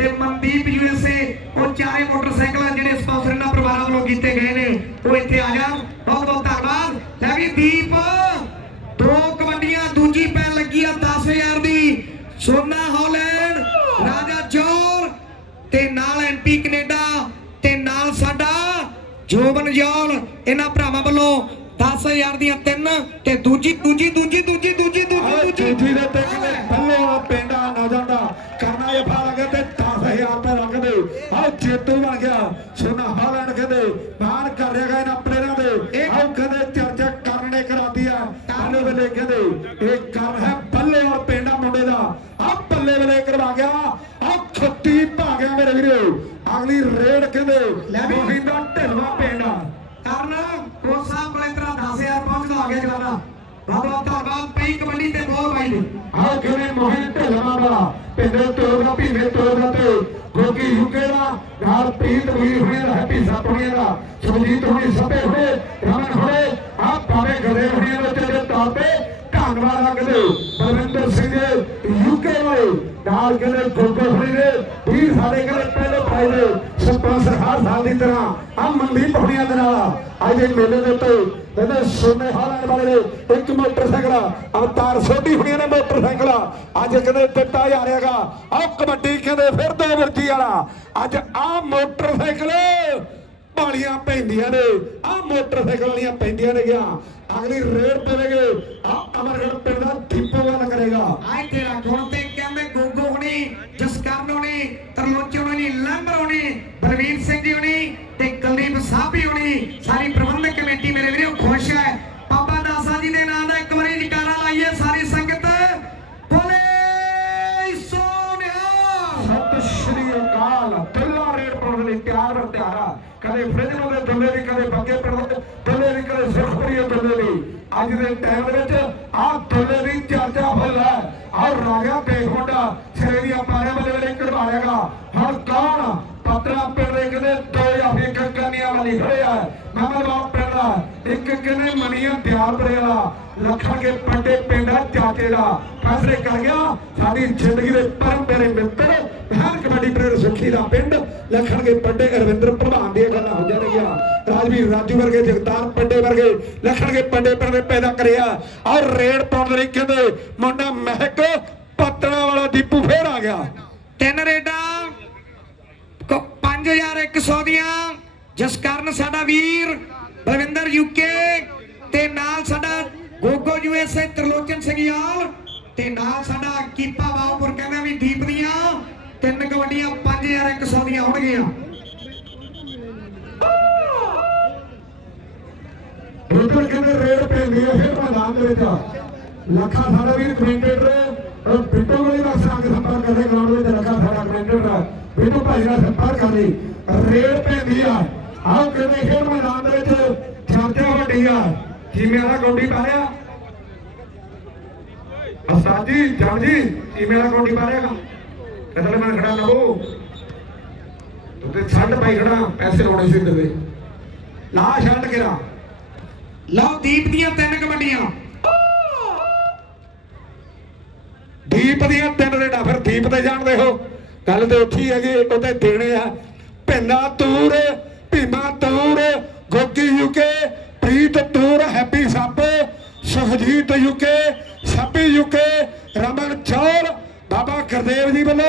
ਤੇ ਮਨਦੀਪ ਯੂਐਸਏ ਉਹ ਚਾਰੇ ਮੋਟਰਸਾਈਕਲ ਜਿਹੜੇ ਸਪਾਂਸਰ ਇਹਨਾਂ ਪਰਿਵਾਰਾਂ ਵੱਲੋਂ ਕੀਤੇ ਗਏ ਨੇ, ਉਹ ਇੱਥੇ ਆ ਜਾਣ। ਬਹੁਤ ਬਹੁਤ ਧੰਨਵਾਦ। ਲੈ ਵੀ ਦੀਪ, ਦੋ ਕਬੱਡੀਆਂ, ਦੂਜੀ ਪੈ ਲੱਗੀ ਆ 10000 ਦੀ। ਸੋਨਾ ਹਾਲੈਂਡ, ਰਾਜਾ ਜੋਰ ਤੇ ਨਾਲ ਐਮਪੀ ਕੈਨੇਡਾ ਤੇ ਨਾਲ ਸਾਡਾ ਜੋਬਨ ਜੌਲ ਇਹਨਾਂ ਭਰਾਵਾਂ ਵੱਲੋਂ 10000 ਦੀਆਂ ਤਿੰਨ ਤੇ ਦੂਜੀ ਦੂਜੀ ਦੂਜੀ ਦੂਜੀ ਦੂਜੀ ਦੂਜੀ ਚੀਠੀ ਦੇ ਤੇ ਕਿਤੇ ਬੱਲੋ ਪਿੰਡਾ ਨਾ ਜਾਂਦਾ। ਆ ਜੇਤੂ ਬਣ ਗਿਆ। ਸੋਨਾ ਹਾਲੈਂਡ ਕਹਿੰਦੇ ਮਾਨ ਕਰ ਰਿਹਾ ਇਹਨਾਂ ਪਲੇਅਰਾਂ ਦੇ। ਆਹ ਕਹਿੰਦੇ ਚਰਚਾ ਕਰਨੇ ਕਰਾਤੀ ਆ। ਆਲੇ ਵੇਲੇ ਕਹਿੰਦੇ ਇਹ ਕਰ ਹੈ ਬੱਲੇ ਔਰ ਪਿੰਡਾ ਮੁੰਡੇ ਦਾ। ਆ ਬੱਲੇ ਵੇਲੇ ਕਰਵਾ ਗਿਆ। ਆ ਖੱਤੀ ਭਾ ਗਿਆ ਮੇਰੇ ਵੀਰੋ। ਅਗਲੀ ਰੇਡ ਕਹਿੰਦੇ ਲੈ ਵੀ। ਮੋਹਿੰਦਾ ਢਿਲਵਾ ਪਿੰਡਾ ਕਰਨ ਕੋਲੇ ਤੇਰਾ 10000 ਪਹੁੰਚਦਾ ਆ ਗਿਆ ਜਵਾਨਾ। ਬਹੁਤ ਬਹੁਤ ਪਈ ਕਬੱਡੀ ਤੇ ਬਹੁਤ ਬਾਈ ਨੇ ਆਹ ਕਿਵੇਂ ਮੋਹਿਤ ਢਿਲਵਾ ਦਾ ਪਿੰਡੇ ਤੋੜ ਦਾ ਭੀਵੇਂ ਤੋੜ ਦਾ ਤੇ ਗੋਗੀ ਯੂਕੇ ਦਾ ਨਾਲ ਪ੍ਰੀਤ ਵੀਰ ਹੋਣੇ ਦਾ ਹੈਪੀ ਸਾਪਣੀਆਂ ਦਾ ਸੁਜੀਤ ਹੋਣੀ ਸਭੇ ਹੋਣੇ ਰਮਨ ਹੋਣੇ ਆਹ ਭਾਵੇਂ ਗਦੇ ਹੋਣੇ ਦੇ ਤੇਰੇ ਤੌਰ ਧੰਨਵਾਦ ਰੱਖਦੇ ਬਲਵਿੰਦਰ ਸਿੰਘ ਯੂਕੇ ਵਾਲੇ ਨਾਲ ਕਹਿੰਦੇ ਗੋਗੋ ਹੋਣੀ ਦੇ ਵੀਰ ਸਾਡੇ ਕਹਿੰਦੇ ਪਹਿਲੇ ਫਾਇਦੇ ਸਪਾਂਸਰ ਹਰ ਸਾਲ ਦੀ ਤਰ੍ਹਾਂ ਆ ਮਨਦੀਪ ਹੋਣੀਆਂ ਦੇ ਨਾਲ ਅੱਜ ਦੇ ਮੇਲੇ ਦੇ ਉੱਤੇ ਕਹਿੰਦੇ ਸੋਨੇ ਹਾਲਣ ਵਾਲੇ ਨੇ, ਇੱਕ ਮੋਟਰਸਾਈਕਲ, ਅਵਤਾਰ ਸੋਢੀ ਹੋਣੀਆਂ ਨੇ ਮੋਟਰਸਾਈਕਲ। ਅੱਜ ਕਹਿੰਦੇ ਦਿੱਤਾ ਜਾ ਰਿਹਾਗਾ ਆਹ ਕਬੱਡੀ ਕਹਿੰਦੇ ਫਿਰ ਦੋ ਵਰਜੀ ਵਾਲਾ। ਅੱਜ ਆਹ ਮੋਟਰਸਾਈਕਲ ਪਾਲੀਆਂ ਪੈਂਦੀਆਂ ਨੇ। ਆਹ ਮੋਟਰਸਾਈਕਲ ਵਾਲੀਆਂ ਪੈਂਦੀਆਂ ਨੇ ਗਿਆ। ਅਗਲੀ ਰੇਡ ਪਵੇਗੇ ਆ ਅਮਰਗੜ ਪਿੰਡ ਦਾ ਦੀਪੋ ਗੱਲ ਕਰੇਗਾ। ਆਏ ਤੇਰਾ ਗੁਣ ਤੇ ਕਹਿੰਦੇ ਗੋਗੋ ਹੋਣੀ, ਜਸਕਰਨ ਹੋਣੀ, ਤਰਲੋਚਨ ਬਲਵੀਰ ਸਿੰਘ ਜੀ ਹੋਣੀ ਤੇ ਕੁਲਦੀਪ ਸਾਹਬੀ ਹੋਣੀ। ਸਾਰੀ ਪ੍ਰਬੰਧਕ ਕਮੇਟੀ ਮੇਰੇ ਵੀਰੋ ਖੁਸ਼ ਹੈ। ਬਾਬਾ ਦਾਸਾ ਜੀ ਦੇ ਨਾਂ ਦਾ ਇੱਕ ਵਾਰੀ ਜਕਾਰਾ ਲਾਈਏ ਸਾਰੀ ਸੰਗਤ। ਬੋਲੇ ਸੋਨਿਆ। ਸਤਿ ਸ਼੍ਰੀ ਅਕਾਲ। ਦੁੱਲਾ ਰੇਡ ਪਾਉਣ ਲਈ ਤਿਆਰ ਵਰ ਤਿਆਰਾ ਕਦੇ ਫਰਿੱਜ ਦੇ ਦੁੱਲੇ ਦੀ ਕਦੇ ਬੱਗੇ ਪਿੰਡ ਦੁੱਲੇ ਦੀ ਕਦੇ ਸੁਖਪੁਰੀ ਦੁੱਲੇ ਦੀ ਅੱਜ ਦੇ ਟਾਈਮ ਵਿੱਚ ਆਹ ਦੁੱਲੇ ਦੀ ਚਰਚਾ ਫੁੱਲ ਹੈ। ਆਹ ਰਾਜਾ ਦੇਖ ਸਿਰੇ ਦੀਆਂ ਪਾਰੇ ਬੱਲੇ ਵੇਲੇ ਕਢਵਾ ਹੁਣ ਕੌਣ ਪਤਰਾ ਪਿੰਡ ਦੇ ਕਹਿੰਦੇ ਦੋ ਜਾਫੀ ਇੱਕ ਵਾਲੀ ਖੜੇ ਆ। ਪਿੰਡ ਦਾ ਇੱਕ ਕਹਿੰਦੇ ਮਨੀਆਂ ਦਿਆਲਪੁਰੇ ਵਾਲਾ ਲੱਖਣ ਕੇ ਪੰਡੇ ਪਿੰਡ ਦਾ ਚਾਚੇ ਦਾ। ਫੈਸਲੇ ਕਰ ਗਿਆ ਸਾਡੀ ਜ਼ਿੰਦਗੀ ਦੇ ਪਰਮ ਪਿਆਰੇ ਮਿੱਤਰ ਬਿਹਾਰ ਕਬੱਡੀ ਪਲੇਅਰ ਸੁਖੀ ਦਾ ਪਿੰਡ ਲੱਖਣ ਕੇ ਪੰਡੇ ਅਰਵਿੰਦਰ ਪ੍ਰਧਾਨ ਦੀਆਂ ਗੱਲਾਂ ਹੋ ਜਾਣਗੀਆਂ ਰਾਜਵੀਰ ਰਾਜੂ ਵਰਗੇ, ਜਗਤਾਰ ਪੰਡੇ ਵਰਗੇ ਲੱਖਣ ਕੇ ਪੰਡੇ ਪਿੰਡ ਦੇ ਪੈਦਾ ਕਰਿਆ ਔਰ ਰੇਡ ਪਾਉਣ ਲਈ ਕਹਿੰਦੇ, ਮੁੰਡਾ ਮਹਿਕ ਪਤਣਾ ਵਾਲਾ ਦੀਪੂ ਫੇਰ ਆ ਗਿਆ। ਤਿੰਨ ਰੇਡਾਂ। 5100 ਦੀਆਂ। ਜਸਕਰਨ ਸਾਡਾ ਵੀਰ ਬਲਵਿੰਦਰ ਯੂਕੇ ਤੇ ਨਾਲ ਸਾਡਾ ਗੋਗੋ ਯੂਐਸਏ ਤਰਲੋਚਨ ਸਿੰਘ ਯਾਲ ਤੇ ਨਾਲ ਸਾਡਾ ਕੀਪਾ ਬਾਉਪੁਰ ਕਹਿੰਦਾ ਵੀ ਦੀਪ ਦੀਆਂ। ਤਿੰਨ ਕਬੱਡੀਆਂ 5100 ਦੀਆਂ ਹੋਣਗੀਆਂ। ਉਧਰ ਕਹਿੰਦੇ ਰੇਡ ਪੈਂਦੀ ਹੈ ਫਿਰ ਮੈਦਾਨ ਦੇ ਵਿੱਚ। ਲੱਖਾ ਸਾਡਾ ਵੀ ਕਮੈਂਟੇਟਰ ਬਿੱਟੋ ਵਾਲੀ ਦਾ ਸੰਗ ਸੰਪਰਕ ਕਰਦੇ ਗਰਾਊਂਡ ਵਿੱਚ, ਲੱਖਾ ਸਾਡਾ ਕਮੈਂਟੇਟਰ ਬਿੱਟੋ ਭਾਈ ਨਾਲ ਸੰਪਰਕ ਕਰੀ ਰੇਡ ਪੈਂਦੀ ਆ। ਆਹ ਕਹਿੰਦੇ ਖੇਡ ਮੈਦਾਨ ਦੇ ਵਿੱਚ? ਚਰਚਾ ਵੱਡੀ ਆ। ਕਿਵੇਂ ਵਾਲਾ ਗੋਡੀ ਪਾਇਆ ਉਸਤਾਦ ਜੀ ਜਾਨ ਜੀ ਕਿਵੇਂ ਵਾਲਾ ਗੋਡੀ ਪਾਇਆ ਕਦਲ ਮੈਂ ਖੜਾ ਲਵੋ ਤੂੰ ਛੱਡ ਪਾਈ ਖੜਾ ਪੈਸੇ ਲਾਉਣੇ ਸੀ ਤੇ ਲਾ ਛੱਡ ਕੇ ਰਾ ਲਓ ਦੀਪ ਦੀਆਂ ਤਿੰਨ ਕਬੱਡੀਆਂ। ਦੀਪ ਦੀਆਂ ਤਿੰਨ ਰੇਡਾਂ ਫਿਰ ਦੀਪ ਤੇ ਜਾਣਦੇ ਹੋ। ਗੱਲ ਤੇ ਉੱਠੀ ਹੈਗੀ ਉਹਦੇ ਦੇਣੇ ਆ। Bhinna Toor, Bhima Toor, Gogi UK, Preet Toor, Happy Sapp, Sukhjit UK, Sappi UK, Raman ਚੌਲ ਬਾਬਾ ਗੁਰਦੇਵ ਜੀ ਵੱਲੋਂ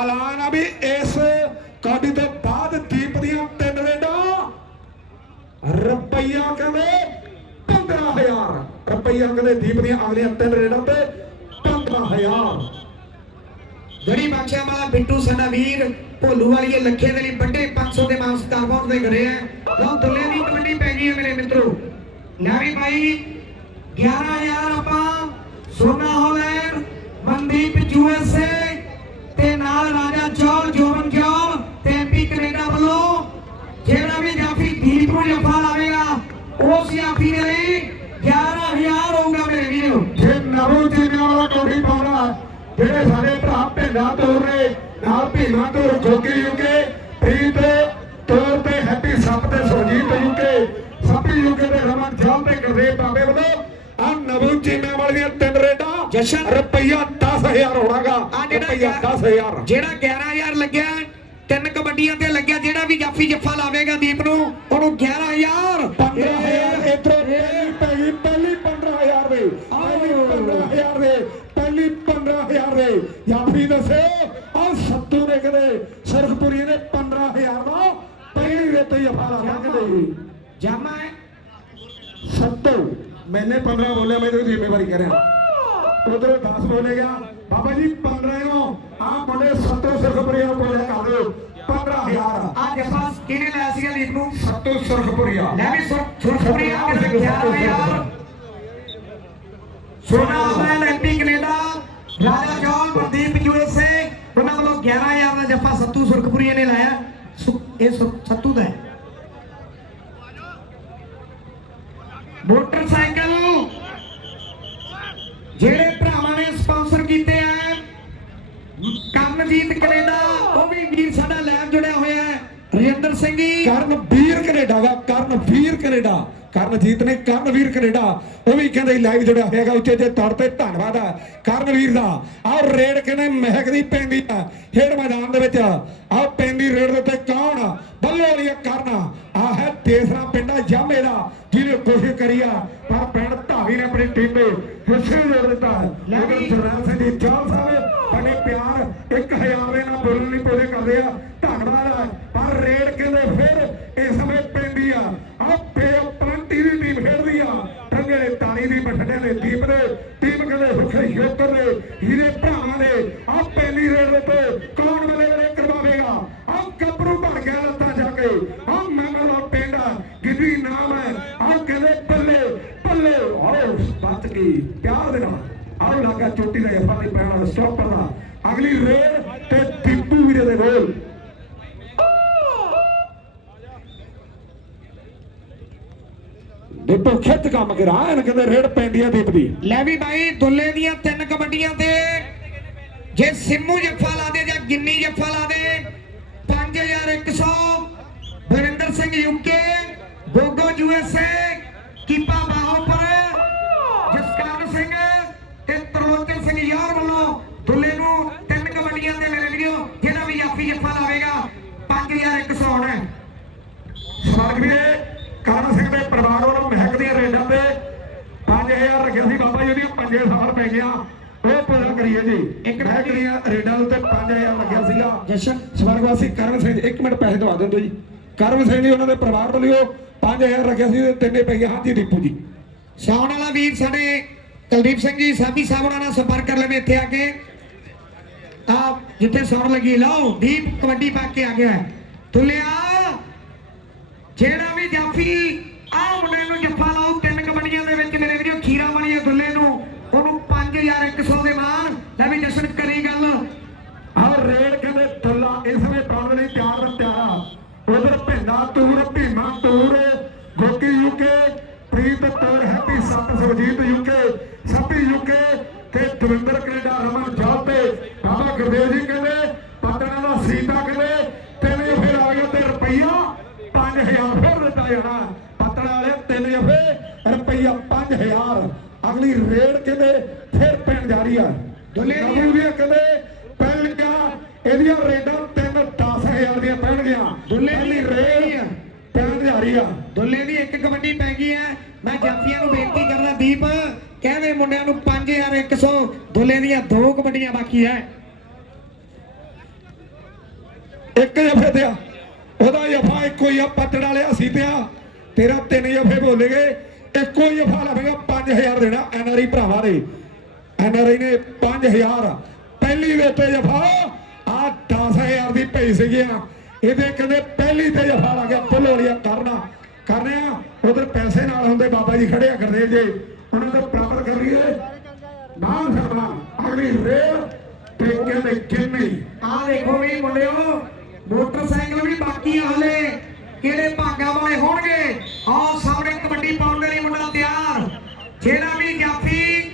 ਐਲਾਨ ਆ ਵੀ ਇਸ ਕੌਡੀ ਤੋਂ ਬਾਅਦ ਦੀਪ ਦੀਆਂ ਤਿੰਨ ਰੇਡਾਂ ਰੁਪਈਆ ਕਹਿੰਦੇ 15000 ਰੁਪਈਆ ਕਹਿੰਦੇ ਦੀਪ ਦੀਆਂ ਅਗਲੀਆਂ ਤਿੰਨ ਰੇਡਾਂ ਤੇ 15000 ਗੜੀ ਬਖਸ਼ਿਆ ਵਾਲਾ ਬਿੱਟੂ ਸਾਡਾ ਵੀਰ, ਭੋਲੂ ਵਾਲੀਏ ਲੱਖੇ ਦੇ ਲਈ ਵੱਡੇ 500 ਦੇ ਮਾਨ ਸਤਾਰ ਪਹੁੰਚਦੇ ਘਰੇ ਆ। ਲਓ ਦੁੱਲੇ ਦੀ ਕਬੱਡੀ ਪੈ ਗਈ ਹੈ ਮੇਰੇ ਮਿੱਤਰੋ। ਲੈ ਵੀ ਭਾਈ 11000 ਆਪਾਂ ਸੋਨਾ ਹਾਲੈਂਡ, ਮਨਦੀਪ ਯੂਐਸਏ ਤੇ ਨਾਲ ਰਾਜਾ ਚੌਲ, ਜੋਬਨ ਚੌਲ ਤੇ ਐਮਪੀ ਕੈਨੇਡਾ ਵੱਲੋਂ ਜਿਹੜਾ ਵੀ ਜਾਫੀ ਦੀਪ ਨੂੰ ਜਫਾ ਲਾਵੇਗਾ ਉਸ ਜਾਫੀ ਦੇ ਲਈ 11000 ਹੋਊਗਾ ਮੇਰੇ ਵੀਰੋ। ਜੇ ਨਵੂ ਜੀਨਾ ਵਾਲਾ ਕੌਡੀ ਪਾਉਣਾ ਜਿਹੜੇ ਸਾਡੇ ਭਰਾ ਭਿੰਡਾ ਤੋਰ ਨੇ ਨਾਲ ਭੀਮਾ ਤੋਰ ਗੋਗੀ ਯੂਕੇ ਪ੍ਰੀਤ ਤੋਰ ਤੇ ਹੈਪੀ ਸੱਪ ਤੇ ਸੁਰਜੀਤ ਯੂਕੇ ਸੱਪੀ ਯੂਕੇ ਤੇ ਰਮਨ ਜਾਲ ਤੇ ਗੁਰਦੇਵ ਬਾਬੇ ਵੱਲੋਂ ਆ ਨਵੂ ਜੀਨਾ ਵਾਲੀਆਂ ਤਿੰਨ ਰੇਡਾਂ ਜਸ਼ਨ। ਰੁਪਈਆ 10000 ਹੋਣਾਗਾ ਆ ਜਿਹੜਾ ਰੁਪਈਆ 10000 ਜਿਹੜਾ 11000 ਲੱਗਿਆ ਤਿੰਨ ਕਬੱਡੀਆਂ ਤੇ ਲੱਗਿਆ ਜਿਹੜਾ ਵੀ ਜਾਫੀ ਜੱਫਾ ਲਾਵੇਗਾ ਦੀਪ ਨੂੰ ਉਹਨੂੰ 11000 15000 ਇਧਰੋਂ ਪਹਿਲੀ ਪਹਿਲੀ 15000 ਦੇ। ਪਹਿਲੀ 15000 ਦੇ। ਪਹਿਲੀ 15000 ਦੇ। ਜਾਫੀ ਦੱਸਿਓ ਆ ਸੱਤੂ ਨੇ ਕਦੇ ਸਰਖਪੁਰੀ ਨੇ 15000 ਦਾ ਪਹਿਲੀ ਦੇ ਤੇ ਜਫਾ ਲਾ ਸਕਦੇ ਜਾਮਾ ਹੈ। ਸੱਤੂ ਮੈਨੇ 15 ਬੋਲਿਆ ਮੈਂ ਤੇ ਜ਼ਿੰਮੇਵਾਰੀ ਕਰਿਆ ਉਧਰ 10 ਬੋਲੇ ਗਿਆ ਬਾਬਾ ਜੀ 15 ਨੂੰ ਆ ਮੁੰਡੇ ਸੱਤੂ ਸਰਖਪੁਰੀ ਨੂੰ ਬੋਲੇ ਕਰ ਦਿਓ 15000 ਆ ਜੱਫਾ ਕਿਹਨੇ ਲਾਇਆ ਸੀਗਾ ਦੀਪ ਨੂੰ? ਸੱਤੂ ਸਰਖਪੁਰੀਆ ਲੈ ਵੀ ਸੁਰ ਸੁਰਖਪੁਰੀ ਆ ਕੇ 11000 ਸੋਨਾ ਆਲੈਂਡ MP Canada? Raja John Pradeep USA ਉਹਨਾਂ ਵੱਲੋਂ 11000 ਦਾ ਜੱਫਾ ਸੱਤੂ ਸੁਰਖਪੁਰੀ ਨੇ ਲਾਇਆ। ਇਹ ਸੱਤੂ ਦਾ ਹੈ। ਮੋਟਰਸਾਈਕਲ ਜਿਹੜੇ ਭਰਾਵਾਂ ਨੇ ਸਪਾਂਸਰ ਕੀਤੇ ਆ, ਕਰਨਜੀਤ ਕੈਨੇਡਾ, ਉਹ ਵੀ ਵੀਰ ਸਾਡਾ ਲੈਬ ਜੁੜਿਆ ਹੋਇਆ ਹੈ। ਰਜਿੰਦਰ ਸਿੰਘ ਜੀ। ਕਰਨ ਵੀਰ ਕੈਨੇਡਾ ਦਾ ਕਰਨ ਵੀਰ ਕੈਨੇਡਾ। ਕਰਨਜੀਤ ਨੇ ਕਰਨ ਵੀਰ ਕੈਨੇਡਾ ਉਹ ਵੀ ਕਹਿੰਦੇ ਲਾਈਵ ਜੁੜਿਆ ਹੋਇਆਗਾ ਉੱਚੇ ਜੇ ਤੌਰ ਤੇ ਧੰਨਵਾਦ ਆ ਕਰਨ ਵੀਰ ਦਾ ਆਹ ਰੇਡ ਕਹਿੰਦੇ ਮਹਿਕਦੀ ਪੈਂਦੀ ਆ ਖੇਡ ਮੈਦਾਨ ਦੇ ਵਿੱਚ ਆਹ ਪੈਂਦੀ ਰੇਡ ਦੇ ਉੱਤੇ ਕੌਣ? ਬੱਲੋ ਵਾਲੀ ਕਰਨ ਆ ਹੈ ਤੀਸਰਾ ਪਿੰਡਾ ਜਾਮੇ ਦਾ ਜਿਹਨੇ ਕੋਸ਼ਿਸ਼ ਕਰੀ ਆ ਪਰ ਪਿੰਡ ਧਾਵੀ ਨੇ ਆਪਣੀ ਟੀਮ ਦੇ ਹਿੱਸੇ ਜੋੜ ਦਿੱਤਾ। ਲੇਕਿਨ ਜਰਨੈਲ ਸਿੰਘ ਜੀ ਚਾਲ ਟੀਮ ਕਹਿੰਦੇ ਹੁਖੇ ਯੋਕਰ ਦੇ ਹੀਰੇ ਭਰਾਵਾਂ ਦੇ। ਆ ਪਹਿਲੀ ਰੇਡ ਤੇ ਕੌਣ ਬਲੇ ਕਰਵਾਵੇਗਾ? ਆ ਗੱਭਰੂ ਭਰ ਗਿਆ ਲੱਤਾਂ ਜਾ ਕੇ। ਆ ਮੰਗਲਵਾ ਪਿੰਡ ਗਿੱਦੀ ਨਾਮ ਹੈ। ਆ ਕਹਿੰਦੇ ਪੱਲੇ ਪੱਲੇ ਆਓ ਬਚ ਗਈ ਪਿਆਰ ਦੇ ਨਾਲ। ਆਓ ਲੱਗਾ ਚੋਟੀ ਦਾ ਜਫਾ ਨਹੀਂ ਪੈਣਾ, ਸਟਾਪਰ ਦਾ। ਅਗਲੀ ਰੇਡ ਤੇ ਦੀਪੂ ਵੀਰੇ ਦੇ ਗੋਲ ਦੀਪੂ ਖਿੱਚ ਕੰਮ ਕਰਾ ਇਹਨ ਕਹਿੰਦੇ ਰੇਡ ਪੈਂਦੀ ਆ ਦੀਪ ਦੀ। ਲੈ ਵੀ ਬਾਈ ਦੁੱਲੇ ਦੀਆਂ ਤਿੰਨ ਕਬੱਡੀਆਂ ਤੇ ਜੇ ਸਿੰਮੂ ਜੱਫਾ ਲਾ ਦੇ ਜਾਂ ਗਿੰਨੀ ਜੱਫਾ ਲਾ ਦੇ 5100 ਵਰਿੰਦਰ ਸਿੰਘ ਯੂਕੇ ਗੋਗੋ ਯੂਐਸਏ ਕੀਪਾ ਬਾਹੋਪੁਰ ਜਸਕਰਨ ਸਿੰਘ ਤੇ ਤਰਲੋਚਨ ਸਿੰਘ ਯਾਰ ਵੱਲੋਂ ਦੁੱਲੇ ਨੂੰ ਤਿੰਨ ਕਬੱਡੀਆਂ ਤੇ ਮੇਰੇ ਵੀਡੀਓ ਜਿਹੜਾ ਵੀ ਜਾਫੀ ਜੱਫਾ ਲਾਵੇਗਾ 5100 ਹੋਣਾ। ਹੈ। ਸਵਾਗਤ ਵੀਰੇ। ਕਰਨ ਸਿੰਘ ਦੇ ਪਰਿਵਾਰ ਵੱਲੋਂ ਮਹਿਕ ਦੀਆਂ ਰੇਡਾਂ ਤੇ 5000 ਰੱਖਿਆ ਸੀ ਬਾਬਾ ਜੀ ਉਹਦੀਆਂ ਪੰਜੇ ਸਾਲ ਪੈ ਗਿਆ। ਉਹ ਪੂਰਾ ਕਰੀਏ ਜੀ। ਇੱਕ ਮਹਿਕ ਦੀਆਂ ਰੇਡਾਂ ਉੱਤੇ 5000 ਲੱਗਿਆ ਸੀਗਾ। ਜਸ਼ਨ ਸਵਰਗਵਾਸੀ ਕਰਨ ਸਿੰਘ ਇੱਕ ਮਿੰਟ ਪੈਸੇ ਦਵਾ ਦਿੰਦੋ ਜੀ। ਕਰਨ ਸਿੰਘ ਜੀ ਉਹਨਾਂ ਦੇ ਪਰਿਵਾਰ ਵੱਲੋਂ 5000 ਰੱਖਿਆ ਸੀ ਤੇ ਤਿੰਨੇ ਪੈ ਗਿਆ ਹਾਂਜੀ ਦੀਪੂ ਜੀ। ਸਾਉਣ ਵਾਲਾ ਵੀਰ ਸਾਡੇ ਕੁਲਦੀਪ ਸਿੰਘ ਜੀ ਸਾਬੀ ਸਾਹਿਬ ਉਹਨਾਂ ਨਾਲ ਸੰਪਰਕ ਕਰ ਲਵੇ ਇੱਥੇ ਆ ਕੇ। ਆ ਜਿੱਥੇ ਸੌਣ ਲੱਗੀ ਲਓ ਦੀਪ ਕਬੱਡੀ ਪਾ ਕੇ ਆ ਗਿਆ। ਤੁਲਿਆ ਜਿਹੜਾ ਵੀ ਜਾਫੀ ਆ ਮੁੰਡੇ ਨੂੰ ਜੱਫਾ ਲਾਓ, ਤਿੰਨ ਕਬੱਡੀਆਂ ਦੇ ਵਿੱਚ ਮੇਰੇ ਵੀਰੋ, ਖੀਰਾ ਵਾਲੀਏ ਦੁੱਲੇ ਨੂੰ। ਉਹਨੂੰ 5100 ਦੇ ਮਾਨ ਲੈ ਵੀ ਜਸ਼ਨ ਕਰੀ ਗੱਲ। ਆਹ ਰੇਡ ਕਹਿੰਦੇ ਦੁੱਲਾ, ਇਸ ਸਮੇਂ ਪਾਉਣ ਲਈ ਤਿਆਰ ਦਾ ਤਿਆਰਾ ਉਧਰ ਭਿੰਦਾ ਤੂਰ, ਭੀਮਾ ਤੂਰ ਗੋਕੀ ਯੂਕੇ ਪ੍ਰੀਤ ਤੂਰ, ਹੈਪੀ ਸੱਤ ਸੁਜੀਤ ਯੂਕੇ ਤੇ ਦਵਿੰਦਰ ਕੈਨੇਡਾ ਰਮਨ ਜੌਬ ਤੇ ਬਾਬਾ ਗੁਰਦੇਵ ਜੀ ਕਹਿੰਦੇ ਪਤਨਾ ਦਾ ਸੀਤਾ ਕਹਿੰਦੇ ਤਿੰਨ ਜਫੇ ਆ ਗਿਆ ਤੇ ਰੁਪਈਆ 5000 ਫਿਰ ਦਿੱਤਾ ਜਾਣਾ ਪਤਨਾ ਵਾਲੇ ਤਿੰਨ ਜਫੇ ਰੁਪਈਆ 5000 ਅਗਲੀ ਰੇਡ ਕਹਿੰਦੇ ਫਿਰ ਪੈਣ ਜਾ ਰਹੀ ਆ ਦੁੱਲੇ ਦੀ- ਨਵੂ ਦੀਆਂ ਕਹਿੰਦੇ ਪਹਿਲੀਆਂ ਇਹਦੀਆਂ ਰੇਡਾਂ ਤਿੰਨ 10000 ਦੀਆਂ ਪੈਣਗੀਆਂ ਦੁੱਲੇ ਦੀ ਆ। ਪੈਣ ਜਾ ਰਹੀ ਆ। ਦੁੱਲੇ ਦੀ ਇੱਕ ਕਬੱਡੀ ਪੈ ਗਈ ਹੈ। ਮੈਂ ਜਾਫੀਆਂ ਨੂੰ ਬੇਨਤੀ ਕਰਦਾ ਦੀਪ ਕਹਿੰਦੇ ਮੁੰਡਿਆਂ ਨੂੰ 5100 ਦੁੱਲੇ ਦੀਆਂ ਦੋ ਕਬੱਡੀਆਂ ਬਾਕੀ ਹੈ। ਇੱਕ ਜਫੇ ਤੇ ਆ। ਉਹਦਾ ਜਫਾ ਇੱਕੋ ਹੀ ਆ ਪੱਤੜ ਵਾਲੇ ਅਸੀਂ ਤੇ ਆ। ਤੇਰਾ ਤਿੰਨ ਜਫੇ ਬੋਲੇਗੇ ਇੱਕੋ ਹੀ ਜਫਾ ਲਵੇਗਾ 5000 ਦੇਣਾ ਐਨਆਰਆਈ ਭਰਾਵਾਂ ਦੇ। ਐਨਆਰਆਈ ਨੇ 5000 ਪਹਿਲੀ ਦੇ ਤੇ ਜਫਾ ਆ 10000 ਦੀ ਪਈ ਸੀਗੀਆਂ ਇਹਦੇ ਕਹਿੰਦੇ ਪਹਿਲੀ ਤੇ ਜਫਾ ਲੱਗ ਗਿਆ ਫੁੱਲ ਵਾਲੀਆ ਕਰਨਾ। ਕਰਨਿਆ ਉਧਰ ਪੈਸੇ ਨਾਲ ਹੁੰਦੇ ਬਾਬਾ ਜੀ ਖੜੇ ਕਰਦੇ ਜੇ। ਉਹਨਾਂ ਤੋਂ ਪ੍ਰਾਪਤ ਕਰ ਲਈਏ। ਨਾਮ ਸਨਮਾਨ ਅਗਲੀ ਰੇਲ ਤੇ ਕਹਿੰਦੇ ਕਿੰਨੀ? ਆਹ ਦੇਖੋ ਵੀ ਮੁੰਡਿਓ, ਮੋਟਰਸਾਈਕਲ ਵੀ ਬਾਕੀ ਆ ਹਲੇ। ਕਿਹੜੇ ਭਾਗਾਂ ਵਾਲੇ ਹੋਣਗੇ? ਆਹ ਸਾਹਮਣੇ ਕਬੱਡੀ ਪਾਉਣ ਦੇ ਲਈ ਮੁੰਡਾ ਤਿਆਰ। ਜਿਹੜਾ ਵੀ ਜਾਫੀ,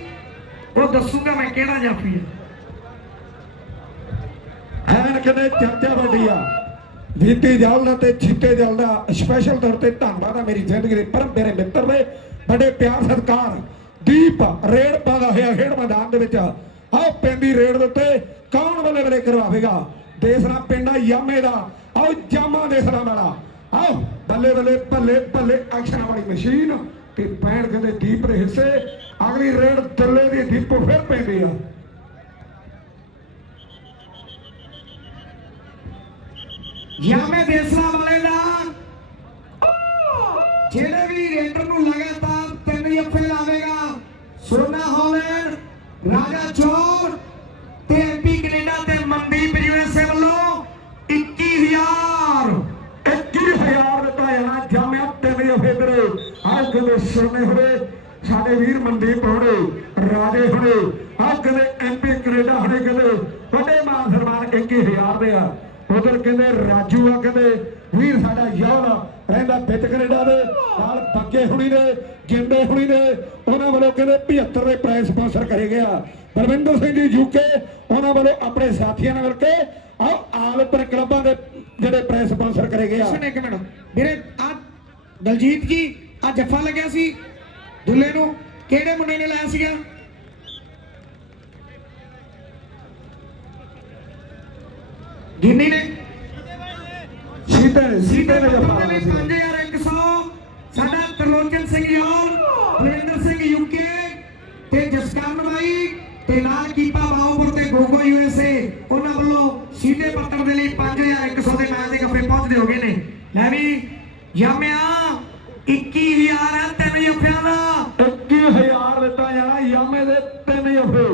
ਉਹ ਦੱਸੂਗਾ ਮੈਂ ਕਿਹੜਾ ਜਾਫੀ ਹੈ ਐਨ ਚਰਚਾ ਵੱਡੀ ਆ। ਬੀਤੀ ਜਲ ਦਾ ਤੇ ਛਿੱਟੇ ਜਲ ਦਾ ਸਪੈਸ਼ਲ ਤੌਰ ਤੇ ਧੰਨਵਾਦ ਆ ਮੇਰੀ ਜ਼ਿੰਦਗੀ ਦੇ ਪਰਮ ਪਿਆਰੇ ਮਿੱਤਰ ਦੇ ਬੜੇ ਪਿਆਰ ਸਤਿਕਾਰ। ਦੀਪ ਰੇਡ ਪਾਦਾ ਹੋਇਆ ਖੇਡ ਮੈਦਾਨ ਦੇ ਵਿੱਚ। ਆਓ ਪੈਂਦੀ ਰੇਡ ਦੇ ਉੱਤੇ ਕੌਣ ਬੱਲੇ ਬੱਲੇ ਕਰਵਾਵੇਗਾ? ਦੇਸਰਾ ਪਿੰਡਾ ਯਾਮੇ ਦਾ। ਆਓ ਜਾਮਾ ਦੇਸਰਾ ਵਾਲਾ ਆਓ, ਬੱਲੇ ਬੱਲੇ, ਭੱਲੇ ਭੱਲੇ ਐਕਸ਼ਨ ਵਾਲੀ ਮਸ਼ੀਨ ਤੇ ਪੈਣ ਕਹਿੰਦੇ ਦੀਪ ਦੇ ਹਿੱਸੇ। ਅਗਲੀ ਰੇਡ ਥੱਲੇ ਦੀ ਦੀਪੋ ਫਿਰ ਪੈਂਦੀ ਆ। ਯਾਮੇ ਦੇਸਲਾ ਵਾਲੇ ਦਾ। ਜਿਹੜੇ ਵੀ ਰੇਡਰ ਨੂੰ ਲਗਾਤਾਰ ਤਿੰਨ ਜੱਫੇ ਲਾਵੇਗਾ ਸੋਨਾ ਹਾਲੈਂਡ, ਰਾਜਾ ਚੌਰ ਤੇ ਐਮਪੀ ਕੈਨੇਡਾ ਤੇ ਮਨਦੀਪ ਯੂਐਸਏ ਵੱਲੋਂ 21000 21000 ਦਿੱਤਾ ਜਾਣਾ ਜਾਮਿਆ ਤਿੰਨ ਜਫੇ ਤੇਰੇ ਆਹ ਕਹਿੰਦੇ ਸੋਨੇ ਹੋਏ ਸਾਡੇ ਵੀਰ ਮਨਦੀਪ ਹੋਣੇ, ਰਾਜੇ ਹੋਣੇ, ਆਹ ਕਹਿੰਦੇ ਐਮਪੀ ਕੈਨੇਡਾ ਹੋਣੇ ਕਹਿੰਦੇ ਵੱਡੇ ਮਾਨ ਸਨਮਾਨ 21000 ਦੇ ਆ। ਉਧਰ ਕਹਿੰਦੇ ਰਾਜੂ ਆ, ਕਹਿੰਦੇ ਵੀਰ ਸਾਡਾ ਯੌਨ ਰਹਿੰਦਾ ਵਿੱਚ ਕੈਨੇਡਾ ਦੇ, ਨਾਲ ਬੱਗੇ ਹੁਣੀ ਨੇ ਗਿੰਦੇ ਹੁਣੀ ਨੇ ਉਹਨਾਂ ਵੱਲੋਂ ਕਹਿੰਦੇ 75 ਦੇ ਪ੍ਰਾਈਜ਼ ਸਪਾਂਸਰ ਕਰੇ ਗਿਆ ਬਲਵਿੰਦਰ ਸਿੰਘ ਜੀ ਯੂਕੇ ਉਹਨਾਂ ਵੱਲੋਂ ਆਪਣੇ ਸਾਥੀਆਂ ਨਾਲ ਕੇ ਆਹ ਆਲਪਰ ਕਲੱਬਾਂ ਦੇ ਜਿਹੜੇ ਪ੍ਰਾਈਜ਼ ਸਪਾਂਸਰ ਕਰੇ ਗਿਆ ਸੁਣ ਇੱਕ ਮਿੰਟ, ਵੀਰੇ ਆ ਦਲਜੀਤ ਜੀ ਆ ਜੱਫਾ ਲੱਗਿਆ ਸੀ ਦੁੱਲੇ ਨੂੰ, ਕਿਹੜੇ ਮੁੰਡੇ ਨੇ ਲਾਇਆ ਸੀਗਾ? ਗਿੰਨੀ ਨੇ ਪੱਤਰ ਜਫਾ ਦੇ ਲਈ 5100 ਸਾਡਾ ਤਰਲੋਚਨ ਸਿੰਘ ਯੌਲ ਬਲਵਿੰਦਰ ਸਿੰਘ ਯੂਕੇ ਤੇ ਜਸਕਰਨ ਬਾਈ ਤੇ ਨਾਲ ਕੀਪਾ ਬਾਉਪੁਰ ਤੇ ਗੋਗੋ ਯੂਐਸਏ ਉਹਨਾਂ ਵੱਲੋਂ ਸੀਤੇ ਪੱਤਰ ਦੇ ਲਈ 5100 ਦੇ ਮੈਚ ਦੇ ਗੱਫੇ ਪਹੁੰਚਦੇ ਹੋ ਗਏ ਨੇ। ਲੈ ਵੀ ਯਾਮਿਆ 21000 ਹੈ ਤਿੰਨ ਜੱਫਿਆਂ ਦਾ। 21000 ਦਿੱਤਾ ਜਾਣਾ ਯਾਮੇ ਦੇ ਤਿੰਨ ਜਫੇ।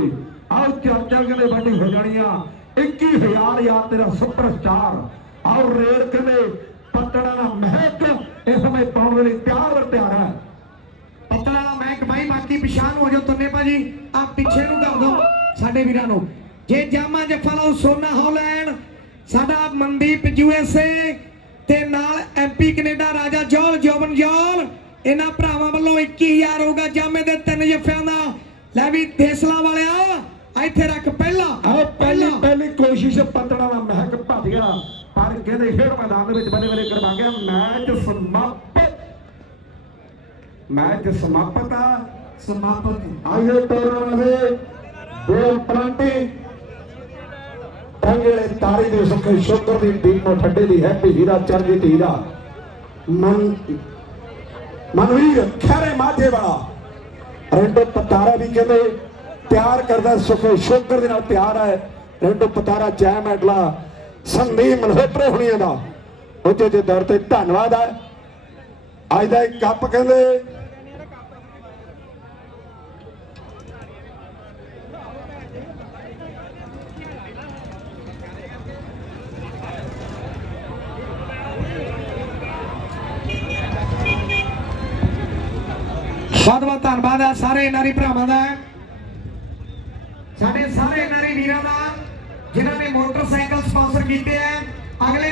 ਆਓ ਚਾਰ ਚਾਰ ਕਹਿੰਦੇ ਵੱਡੀ ਹੋ ਜਾਣੀਆਂ। 21000 ਯਾਰ ਤੇਰਾ ਸੁਪਰਸਟਾਰ ਆਓ ਰੇਡ ਕਹਿੰਦੇ ਪੱਤੜਾ ਦਾ ਮਹਿਕ ਇਸ ਸਮੇਂ ਪਾਉਣ ਦੇ ਲਈ ਤਿਆਰ ਵਰ ਤਿਆਰ ਹੈ ਪੱਤਰ ਵਾਲਾ ਮੈਕ ਬਾਈ ਬਾਕੀ ਪਿਛਾਣ ਹੋ ਜਾਓ ਤੁੰਨੇ ਭਾਜੀ ਆ ਪਿੱਛੇ ਨੂੰ ਕਰ ਦਿਓ ਸਾਡੇ ਵੀਰਾਂ ਨੂੰ ਜੇ ਜਾਮਾ ਜੱਫਾ ਲਾਓ ਸੋਨਾ ਹਾਲੈਂਡ ਸਾਡਾ ਮਨਦੀਪ ਯੂਐਸਏ ਤੇ ਨਾਲ ਐਮਪੀ ਕੈਨੇਡਾ ਰਾਜਾ ਜੋਲ ਜੋਬਨ ਜੋਲ ਇਹਨਾਂ ਭਰਾਵਾਂ ਵੱਲੋਂ 21000 ਹੋਗਾ ਜਾਮੇ ਦੇ ਤਿੰਨ ਜੱਫਿਆਂ ਦਾ ਲੈ ਵੀ ਦੇਸਲਾ ਵਾਲਿਆ ਇੱਥੇ ਰੱਖ ਪਹਿਲਾ ਆਓ ਕੋਸ਼ਿਸ਼ ਪੱਤੜਾ ਦਾ ਮਹਿਕ ਭੱਜ ਗਿਆ। ਪਰ ਕਹਿੰਦੇ ਖੇਡ ਮੈਦਾਨ ਦੇ ਵਿੱਚ ਬੱਲੇ ਬੱਲੇ ਕਰਵਾ ਗਿਆ? ਮੈਚ ਸਮਾਪਤ। ਮੈਚ ਸਮਾਪਤ ਆ। ਸਮਾਪਤ। ਆਈਏ ਟੂਰਨਾਮੈਂਟ ਦੇ ਦੋ ਪਲਾਂਟੀ। ਟੰਗਲੇ ਤਾਰੀ ਦੇ ਸੁੱਕੇ ਸ਼ੋਕਰ ਦੀ ਟੀਮ ਨੂੰ ਠੱਡੇ ਦੀ ਹੈਪੀ ਹੀਰਾ ਚਰਨਜੀਤ ਹੀਰਾ। ਮਨ ਮਨਵੀਰ ਖੈਰੇ ਮਾਝੇ ਵਾਲਾ ਰੈਂਡੋ ਪਤਾਰਾ ਵੀ ਕਹਿੰਦੇ ਪਿਆਰ ਕਰਦਾ ਸੁੱਕੇ ਸ਼ੋਕਰ ਦੇ ਨਾਲ ਪਿਆਰ ਹੈ। ਰੈਂਡੋ ਪਤਾਰਾ ਜੈ ਮੈਡਲਾ ਸੰਦੀਪ ਮਲਹੋਤਰੇ ਹੁਣੀਆਂ ਦਾ। ਉੱਚੇ ਜੇ ਦਰ ਤੇ ਧੰਨਵਾਦ ਹੈ। ਅੱਜ ਦਾ ਇਹ ਕੱਪ ਕਹਿੰਦੇ ਬਹੁਤ ਬਹੁਤ ਧੰਨਵਾਦ ਹੈ, ਸਾਰੇ ਨਾਰੀ ਭਰਾਵਾਂ ਦਾ। ਸਾਡੇ ਕੀਤੇ ਆ ਅਗਲੇ